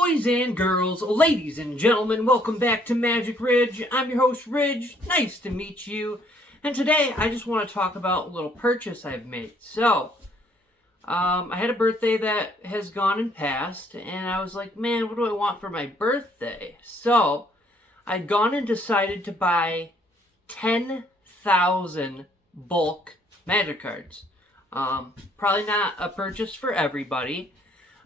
Boys and girls, ladies and gentlemen, welcome back to Magic Ridge. I'm your host, Ridge. Nice to meet you. And today, I just want to talk about a little purchase I've made. So, I had a birthday that has gone and passed, and I was like, man, what do I want for my birthday? So, I'd gone and decided to buy 10,000 bulk Magic cards. Probably not a purchase for everybody.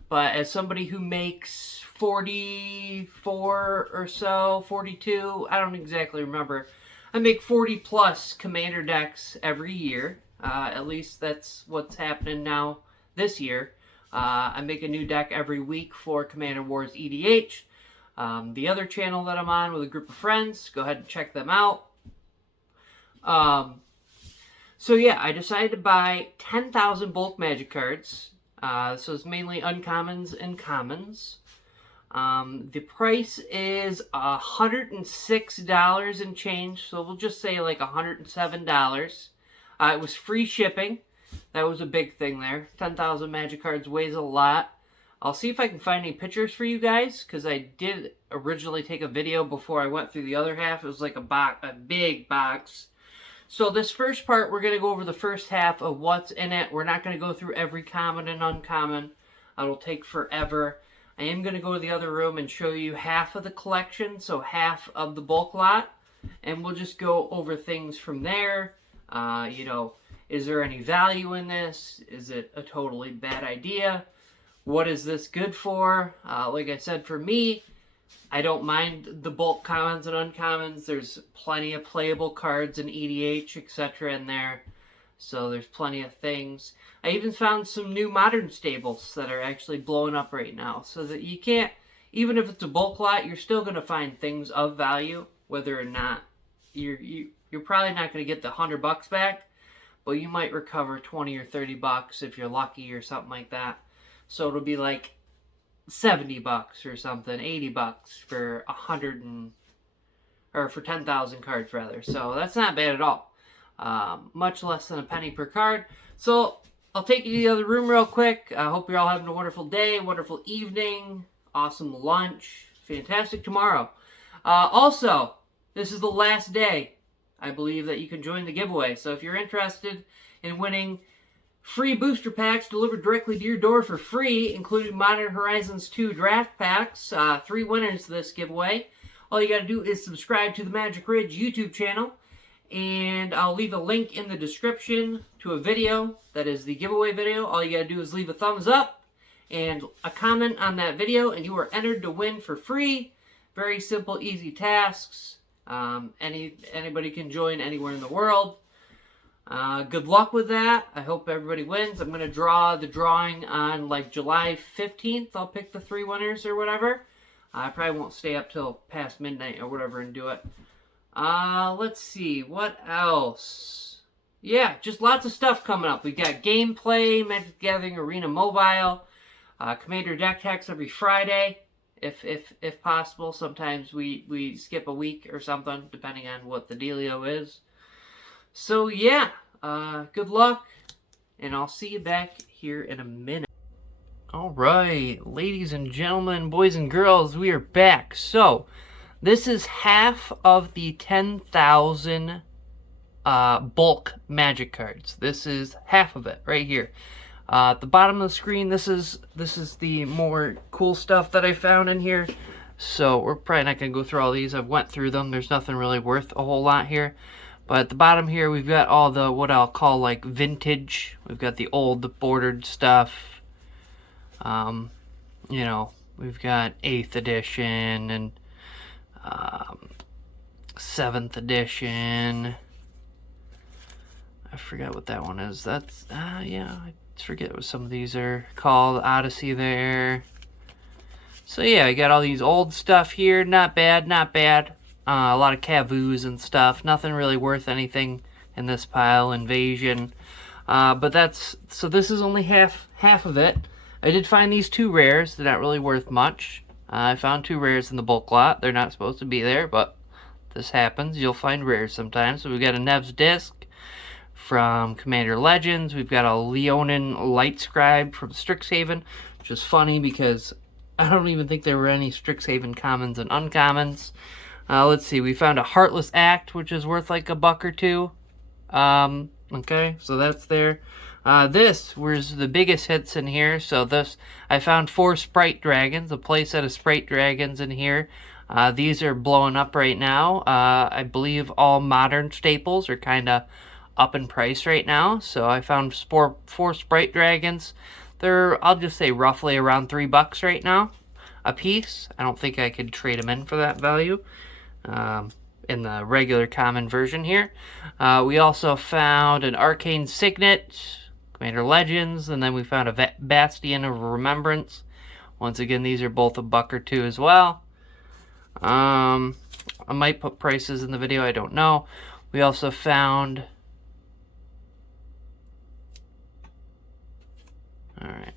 But as somebody who makes 44 or so, 42, I don't exactly remember. I make 40 plus Commander decks every year. At least that's what's happening now this year. I make a new deck every week for Commander Wars EDH. The other channel that I'm on with a group of friends, go ahead and check them out. So yeah, I decided to buy 10,000 bulk Magic cards. So it's mainly uncommons and commons. The price is $106 and change, so we'll just say like $107. It was free shipping. That was a big thing there. 10,000 Magic cards weighs a lot. I'll see if I can find any pictures for you guys, because I did originally take a video before I went through the other half. It was like a big box. So this first part, we're going to go over the first half of what's in it. We're not going to go through every common and uncommon. It'll take forever. I am going to go to the other room and show you half of the collection, so half of the bulk lot. And we'll just go over things from there. Is there any value in this? Is it a totally bad idea? What is this good for? Like I said, for me, I don't mind the bulk commons and uncommons. There's plenty of playable cards and EDH, etc. in there. So there's plenty of things. I even found some new modern stables that are actually blowing up right now. So that you can't, even if it's a bulk lot, you're still going to find things of value. Whether or not, you're probably not going to get the $100 back. But you might recover 20 or 30 bucks if you're lucky or something like that. So it'll be like $70 or something, $80 for for 10,000 cards rather. So that's not bad at all. Much less than a penny per card. So I'll take you to the other room real quick. I hope you're all having a wonderful day, wonderful evening, awesome lunch, fantastic tomorrow. Also, this is the last day, I believe, that you can join the giveaway. So if you're interested in winning free booster packs delivered directly to your door for free, including Modern Horizons 2 draft packs. 3 winners to this giveaway. All you gotta do is subscribe to the Magic Ridge YouTube channel, and I'll leave a link in the description to a video that is the giveaway video. All you gotta do is leave a thumbs up and a comment on that video, and you are entered to win for free. Very simple, easy tasks. Anybody can join anywhere in the world. Good luck with that. I hope everybody wins. I'm going to draw the drawing on like July 15th. I'll pick the 3 winners or whatever. I probably won't stay up till past midnight or whatever and do it. Let's see. What else? Yeah, just lots of stuff coming up. We've got gameplay, Magic the Gathering Arena Mobile, Commander deck hacks every Friday, if possible. Sometimes we skip a week or something, depending on what the dealio is. So yeah, good luck, and I'll see you back here in a minute. Alright, ladies and gentlemen, boys and girls, we are back. So, this is half of the 10,000 bulk Magic cards. This is half of it, right here. At the bottom of the screen, this is the more cool stuff that I found in here. So, we're probably not going to go through all these. I've went through them. There's nothing really worth a whole lot here. But at the bottom here, we've got all the, what I'll call, like, vintage. We've got the old, the bordered stuff. We've got 8th edition and 7th edition. I forgot what that one is. That's, yeah, I forget what some of these are called. Odyssey there. So, yeah, I got all these old stuff here. Not bad, not bad. A lot of Cavoos and stuff. Nothing really worth anything in this pile. Invasion. So this is only half of it. I did find these 2 rares. They're not really worth much. I found 2 rares in the bulk lot. They're not supposed to be there, but this happens. You'll find rares sometimes. So we've got a Nev's Disc from Commander Legends. We've got a Leonin Light Scribe from Strixhaven, which is funny because I don't even think there were any Strixhaven commons and uncommons. Let's see, we found a Heartless Act, which is worth like $1 or $2. Okay, so that's there. This was the biggest hits in here. So this, I found 4 Sprite Dragons, a playset of Sprite Dragons in here. These are blowing up right now. I believe all modern staples are kind of up in price right now. So I found 4 Sprite Dragons. They're, I'll just say, roughly around $3 right now a piece. I don't think I could trade them in for that value in the regular common version here. We also found an Arcane Signet, Commander Legends, and then we found a Bastion of Remembrance. Once again, these are both $1 or $2 as well. I might put prices in the video, I don't know. We also found... Alright.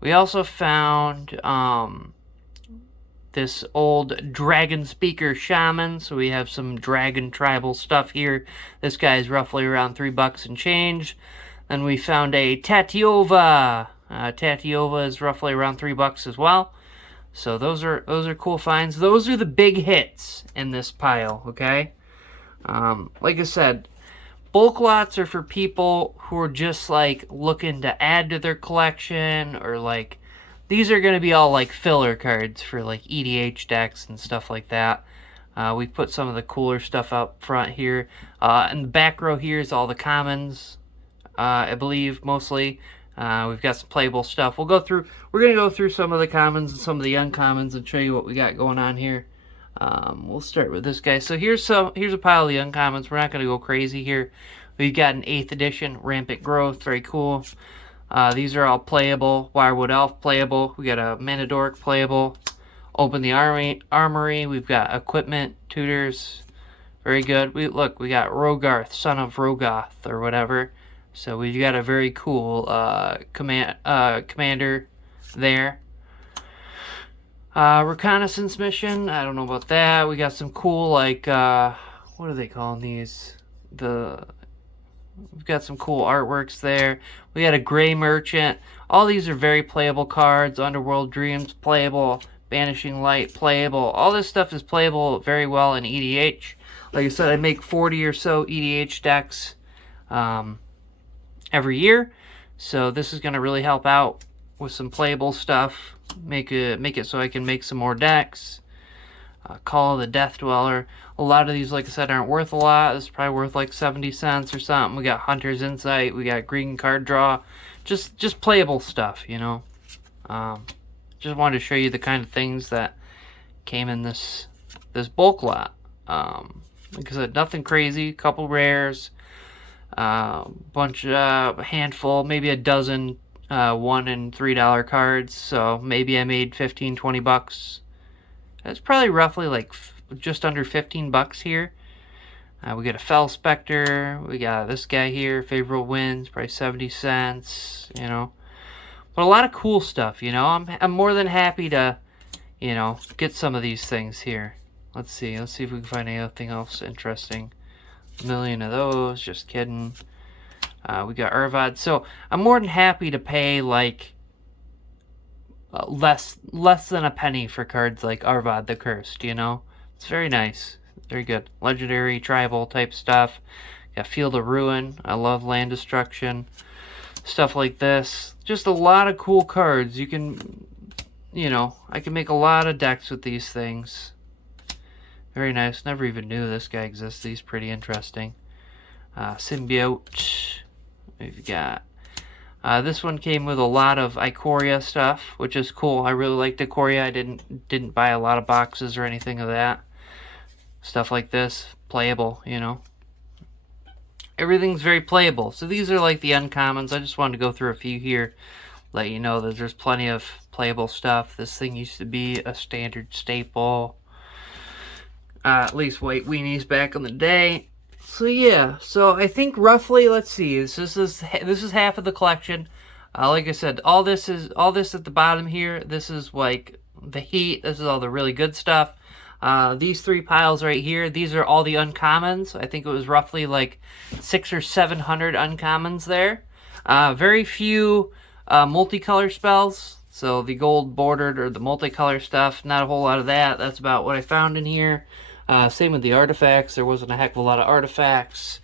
We also found this old Dragon Speaker Shaman. So we have some Dragon Tribal stuff here. This guy's roughly around $3 and change. Then we found a Tatiova. Tatiova is roughly around $3 as well. So those are cool finds. Those are the big hits in this pile, okay? Like I said, bulk lots are for people who are just like looking to add to their collection, or like these are going to be all like filler cards for like EDH decks and stuff like that. We put some of the cooler stuff up front here. In the back row here is all the commons, I believe, mostly. We've got some playable stuff. We're going to go through some of the commons and some of the uncommons and show you what we got going on here. We'll start with this guy. So here's a pile of the uncommons. We're not going to go crazy here. We've got an 8th edition Rampant Growth, very cool. These are all playable. Wirewood Elf playable. We got a Manadoric playable. Open the Armory. We've got Equipment Tutors, very good. We got Rogarth, Son of Rogoth, or whatever. So we've got a very cool commander there. Reconnaissance mission, I don't know about that. We got some cool, like, what are they calling these? We've got some cool artworks there. We got a Gray Merchant. All these are very playable cards. Underworld Dreams, playable. Banishing Light, playable. All this stuff is playable very well in EDH. Like I said, I make 40 or so EDH decks every year. So this is going to really help out with some playable stuff. Make it so I can make some more decks. Call of the Death Dweller. A lot of these, like I said, aren't worth a lot. This is probably worth like 70 cents or something. We got Hunter's Insight. We got Green Card Draw. Just playable stuff, you know. Just wanted to show you the kind of things that came in this bulk lot. Like I said, nothing crazy. Couple rares. Handful, maybe a dozen $1 and $3 cards. So maybe I made $15-20. That's probably roughly like just under $15 here. We got a Fell Spectre. We got this guy here, Favorable Winds, probably 70 cents, you know. But a lot of cool stuff, you know. I'm more than happy to, you know, get some of these things here. Let's see if we can find anything else interesting. A million of those, just kidding. We got Urvad. So I'm more than happy to pay like less than a penny for cards like Arvad the Cursed, you know. It's very nice, very good. Legendary tribal type stuff. Got Field of Ruin. I love land destruction, stuff like this. Just a lot of cool cards. You can, you know, I can make a lot of decks with these things. Very nice. Never even knew this guy exists. He's pretty interesting. Symbiote. We've got this one came with a lot of Ikoria stuff, which is cool. I really liked Ikoria. I didn't buy a lot of boxes or anything of that. Stuff like this, playable, you know. Everything's very playable. So these are like the uncommons. I just wanted to go through a few here, let you know that there's plenty of playable stuff. This thing used to be a standard staple. At least white weenies back in the day. So yeah, so I think roughly, let's see, this is half of the collection. Like I said, all this at the bottom here. This is like the heat. This is all the really good stuff. These 3 piles right here, these are all the uncommons. I think it was roughly like 600 or 700 uncommons there. Very few multicolor spells. So the gold bordered or the multicolor stuff, not a whole lot of that. That's about what I found in here. Same with the artifacts. There wasn't a heck of a lot of artifacts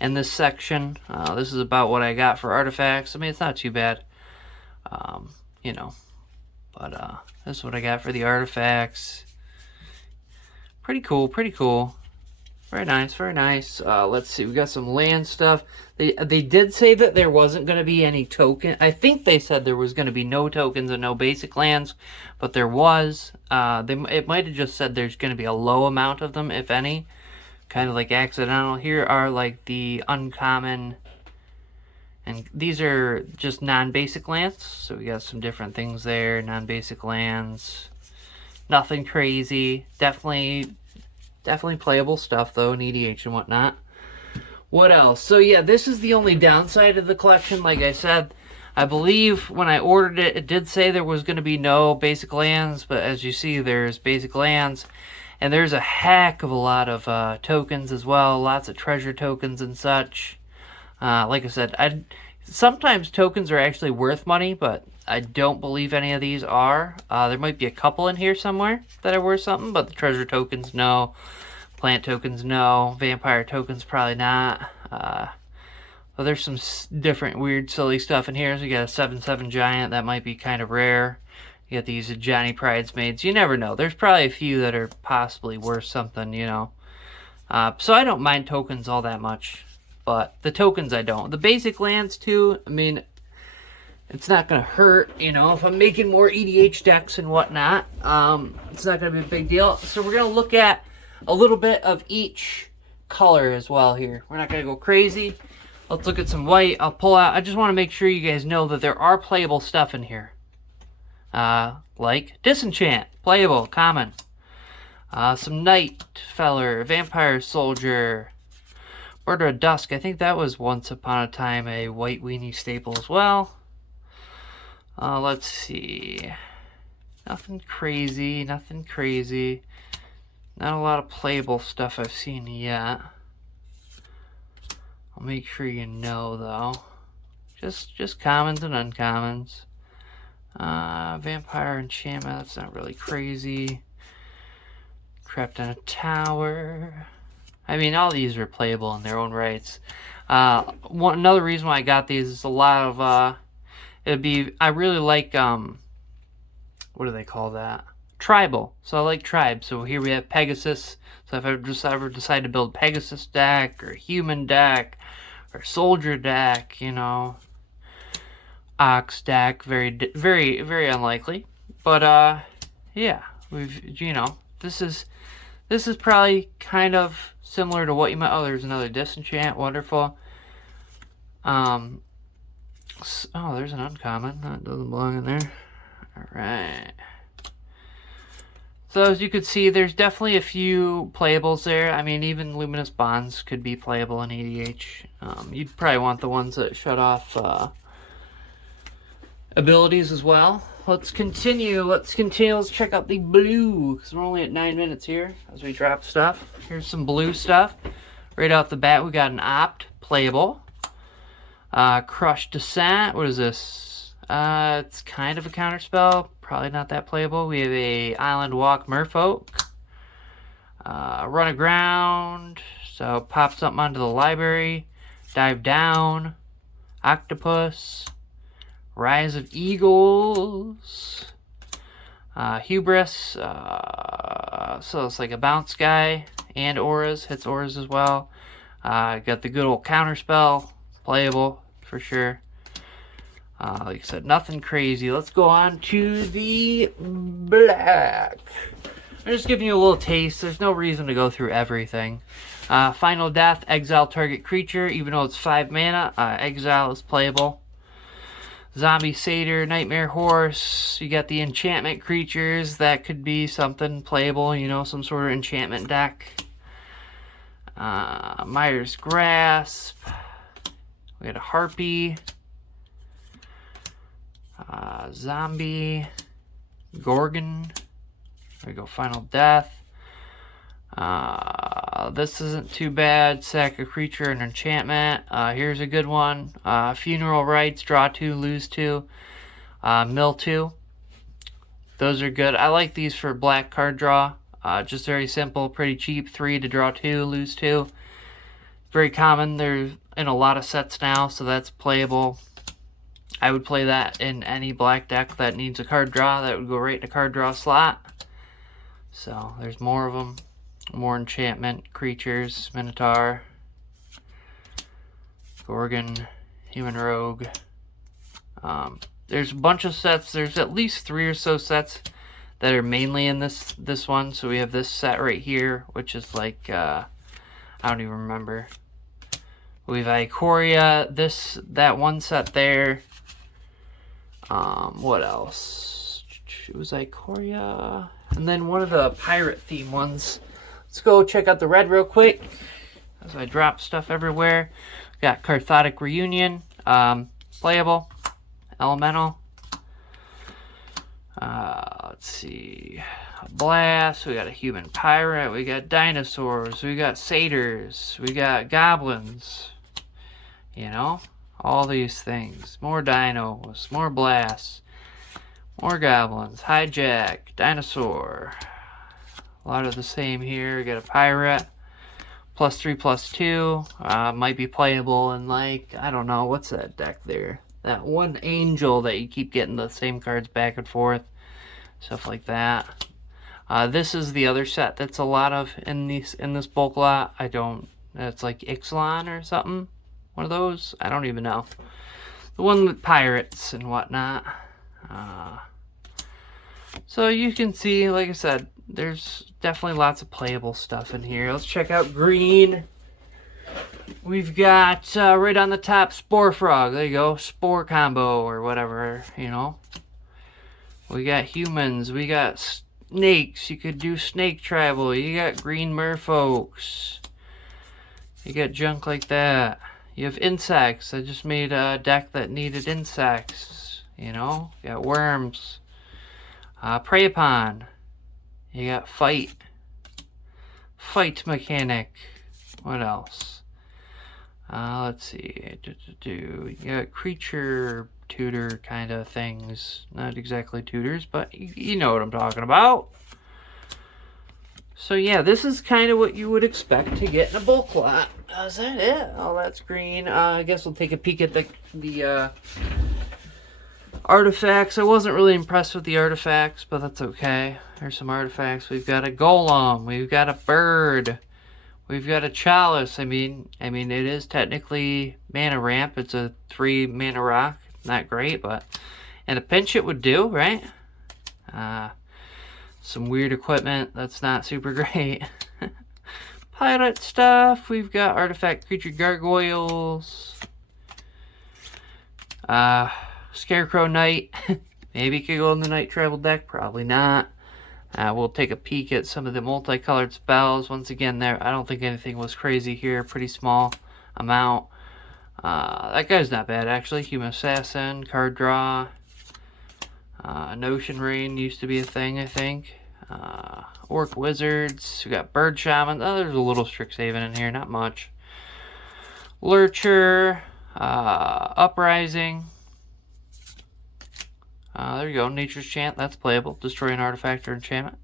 in this section. This is about what I got for artifacts. I mean, it's not too bad, you know. But this is what I got for the artifacts. Pretty cool, pretty cool. Very nice, very nice. Let's see, we got some land stuff. They did say that there wasn't going to be any token. I think they said there was going to be no tokens and no basic lands, but there was. It might have just said there's going to be a low amount of them, if any. Kind of like accidental. Here are like the uncommon, and these are just non-basic lands. So we got some different things there. Non-basic lands. Nothing crazy. Definitely playable stuff though, in EDH and whatnot. What else? So yeah, this is the only downside of the collection. Like I said, I believe when I ordered it, it did say there was going to be no basic lands, but as you see, there's basic lands, and there's a heck of a lot of tokens as well. Lots of treasure tokens and such. Like I said, sometimes tokens are actually worth money, but I don't believe any of these are. There might be a couple in here somewhere that are worth something, but the treasure tokens, no. Plant tokens, no. Vampire tokens, probably not. Well, there's some different weird, silly stuff in here. So you got a 7/7 giant. That might be kind of rare. You got these Johnny Bridesmaids. You never know. There's probably a few that are possibly worth something, you know. So I don't mind tokens all that much. But the tokens I don't. The basic lands, too, I mean, it's not going to hurt, you know, if I'm making more EDH decks and whatnot. It's not going to be a big deal. So we're going to look at a little bit of each color as well here. We're not going to go crazy. Let's look at some white. I'll pull out. I just want to make sure you guys know that there are playable stuff in here. Like Disenchant, playable, common. Some Night Feller, Vampire Soldier, Murder of Dusk. I think that was once upon a time a white weenie staple as well. Let's see. Nothing crazy, nothing crazy. Not a lot of playable stuff I've seen yet. I'll make sure you know though. Just commons and uncommons. Vampire Enchantment, that's not really crazy. Trapped in a Tower. I mean, all these are playable in their own rights. Another reason why I got these is a lot of I really like what do they call that? Tribal. So I like tribes. So here we have Pegasus. So if I ever decide to build Pegasus deck or human deck or soldier deck, you know, ox deck, very very unlikely. But yeah, this is probably kind of similar to what you might. Oh, there's another Disenchant. Wonderful. Oh, there's an uncommon. That doesn't belong in there. All right. So as you could see, there's definitely a few playables there. I mean, even Luminous Bonds could be playable in EDH. You'd probably want the ones that shut off abilities as well. Let's continue. Let's check out the blue, because we're only at 9 minutes here as we drop stuff. Here's some blue stuff. Right off the bat, we got an Opt, playable. Crush Descent. What is this? It's kind of a counterspell. Probably not that playable. We have a Island Walk Merfolk. Run Aground. So pop something onto the library. Dive Down. Octopus. Rise of Eagles. Hubris. So it's like a bounce guy. And auras. Hits auras as well. Got the good old counterspell. Playable for sure. Like I said, nothing crazy. Let's go on to the black. I'm just giving you a little taste. There's no reason to go through everything. Final Death, exile target creature. Even though it's 5 mana, exile is playable. Zombie Satyr, Nightmare Horse. You got the enchantment creatures. That could be something playable, you know, some sort of enchantment deck. Myers Grasp. We had a Harpy. Zombie. Gorgon. There we go, Final Death. This isn't too bad. Sack a creature and enchantment. Here's a good one. Funeral Rites, draw 2, lose 2. Mill 2. Those are good. I like these for black card draw. Just very simple, pretty cheap. 3 to draw 2, lose 2. Very common. They're in a lot of sets now, so that's playable. I would play that in any black deck that needs a card draw. That would go right in a card draw slot. So there's more of them. More enchantment, creatures, Minotaur, Gorgon, Human Rogue. There's a bunch of sets. There's at least 3 or so sets that are mainly in this one. So we have this set right here, which is like, I don't even remember. We have Ikoria, that one set there. What else? It was Ikoria. And then one of the pirate theme ones. Let's go check out the red real quick as I drop stuff everywhere. Got Cathartic Reunion, playable, elemental. Let's see, a blast. We got a human pirate. We got dinosaurs. We got satyrs. We got goblins. You know, all these things. More dinos. More blasts. More goblins. Hijack. Dinosaur. A lot of the same here. We got a pirate. +3/+2. Might be playable in, like, I don't know, what's that deck there? That one angel that you keep getting the same cards back and forth. Stuff like that. This is the other set that's a lot of in this bulk lot. It's like Ixalan or something. One of those. I don't even know. The one with pirates and whatnot. So you can see, like I said, there's definitely lots of playable stuff in here. Let's check out green. We've got, right on the top, Spore Frog. There you go. Spore combo or whatever, you know. We got humans. We got snakes. You could do snake travel. You got green merfolks. You got junk like that. You have insects. I just made a deck that needed insects, you know. You got worms. Prey upon. You got fight. Fight mechanic. What else? Let's see. You got creature tutor kind of things. Not exactly tutors, but you know what I'm talking about. So yeah, this is kind of what you would expect to get in a bulk lot. Is that it? Oh, that's green. I guess we'll take a peek at the artifacts. I wasn't really impressed with the artifacts, but that's okay. There's some artifacts. We've got a golem. We've got a bird. We've got a chalice. I mean, it is technically mana ramp. It's a 3 mana rock. Not great, but in a pinch it would do, right? Some weird equipment that's not super great. Pirate stuff. We've got artifact creature gargoyles. Scarecrow Knight. Maybe could go in the Night Travel deck. Probably not. We'll take a peek at some of the multicolored spells. Once again, there, I don't think anything was crazy here. Pretty small amount. That guy's not bad, actually. Human Assassin, card draw. Notion Rain used to be a thing, I think. Orc Wizards. We got Bird Shaman. Oh, there's a little Strixhaven in here, not much. Lurcher. Uprising. There you go. Nature's Chant. That's playable. Destroy an artifact or enchantment.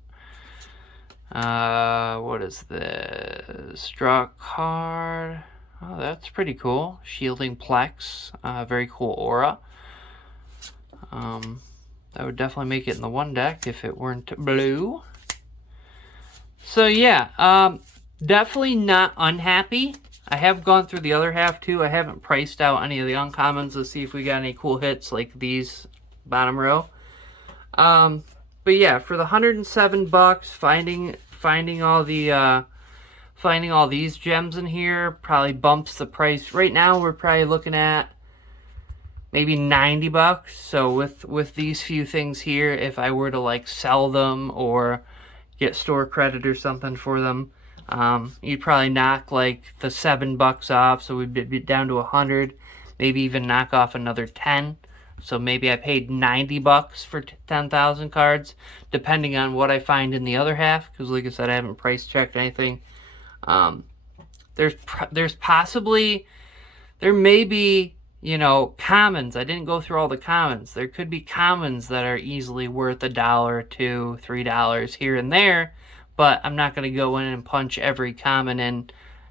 What is this? Draw a card. Oh, that's pretty cool. Shielding Plex. Very cool aura. That would definitely make it in the one deck if it weren't blue. So yeah, definitely not unhappy. I have gone through the other half too. I haven't priced out any of the uncommons to see if we got any cool hits like these bottom row. But yeah, for the $107, finding all these gems in here probably bumps the price. Right now we're probably looking at maybe $90. So with these few things here, if I were to like sell them or get store credit or something for them, you'd probably knock like the $7 off, so we'd be down to 100. Maybe even knock off another 10. So maybe I paid $90 for 10,000 cards, depending on what I find in the other half. Because like I said, I haven't price checked anything. There's possibly, there may be, you know, commons. I didn't go through all the commons. There could be commons that are easily worth $1, $2, $3 here and there, but I'm not going to go in and punch every common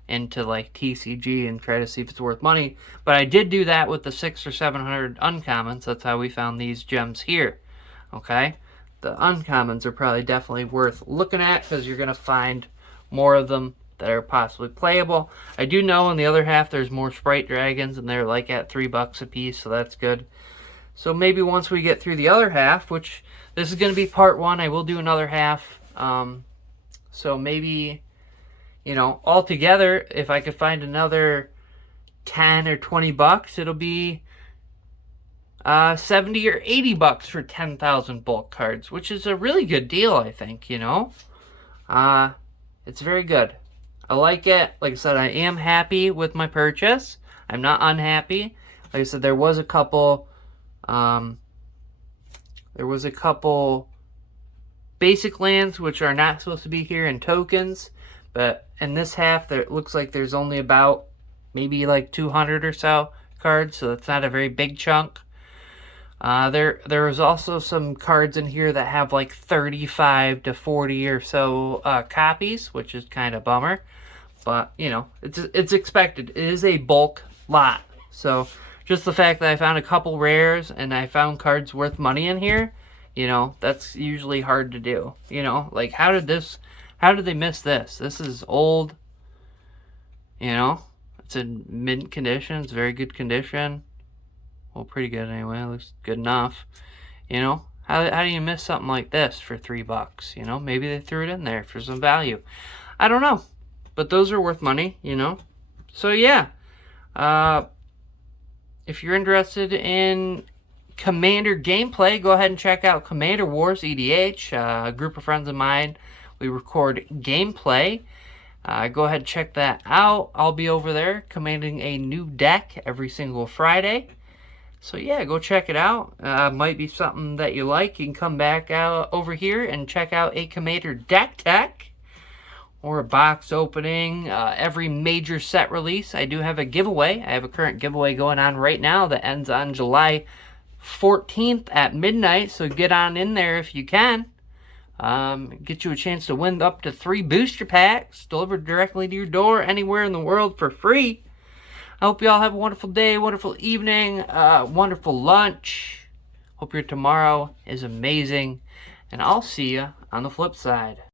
into like TCG and try to see if it's worth money. But I did do that with the 600 or 700 uncommons. That's how we found these gems here. Okay, the uncommons are probably definitely worth looking at because you're going to find more of them that are possibly playable. I do know in the other half there's more Sprite Dragons, and they're like at $3 a piece, so that's good. So maybe once we get through the other half, which this is going to be part 1, I will do another half. So maybe, you know, altogether, if I could find another 10 or 20 bucks, it'll be 70 or 80 bucks for 10,000 bulk cards, which is a really good deal, I think, you know. It's very good. I like it. Like I said, I am happy with my purchase. I'm not unhappy. Like I said, there was a couple basic lands which are not supposed to be here in tokens, but in this half there, it looks like there's only about maybe like 200 or so cards, so that's not a very big chunk. There was also some cards in here that have like 35 to 40 or so copies, which is kind of bummer. But, you know, it's expected. It is a bulk lot. So, just the fact that I found a couple rares and I found cards worth money in here, you know, that's usually hard to do. You know, like, how did they miss this? This is old. You know, it's in mint condition. It's very good condition. Well, pretty good anyway. It looks good enough. You know, how do you miss something like this for $3? You know, maybe they threw it in there for some value. I don't know. But those are worth money, you know. So, yeah. If you're interested in Commander gameplay, go ahead and check out Commander Wars EDH. A group of friends of mine, we record gameplay. Go ahead and check that out. I'll be over there commanding a new deck every single Friday. So, yeah, go check it out. Might be something that you like. You can come back out over here and check out a Commander deck tech. Or a box opening, every major set release. I do have a giveaway. I have a current giveaway going on right now that ends on July 14th at midnight. So get on in there if you can. Get you a chance to win up to 3 booster packs delivered directly to your door anywhere in the world for free. I hope you all have a wonderful day, wonderful evening, wonderful lunch. Hope your tomorrow is amazing. And I'll see you on the flip side.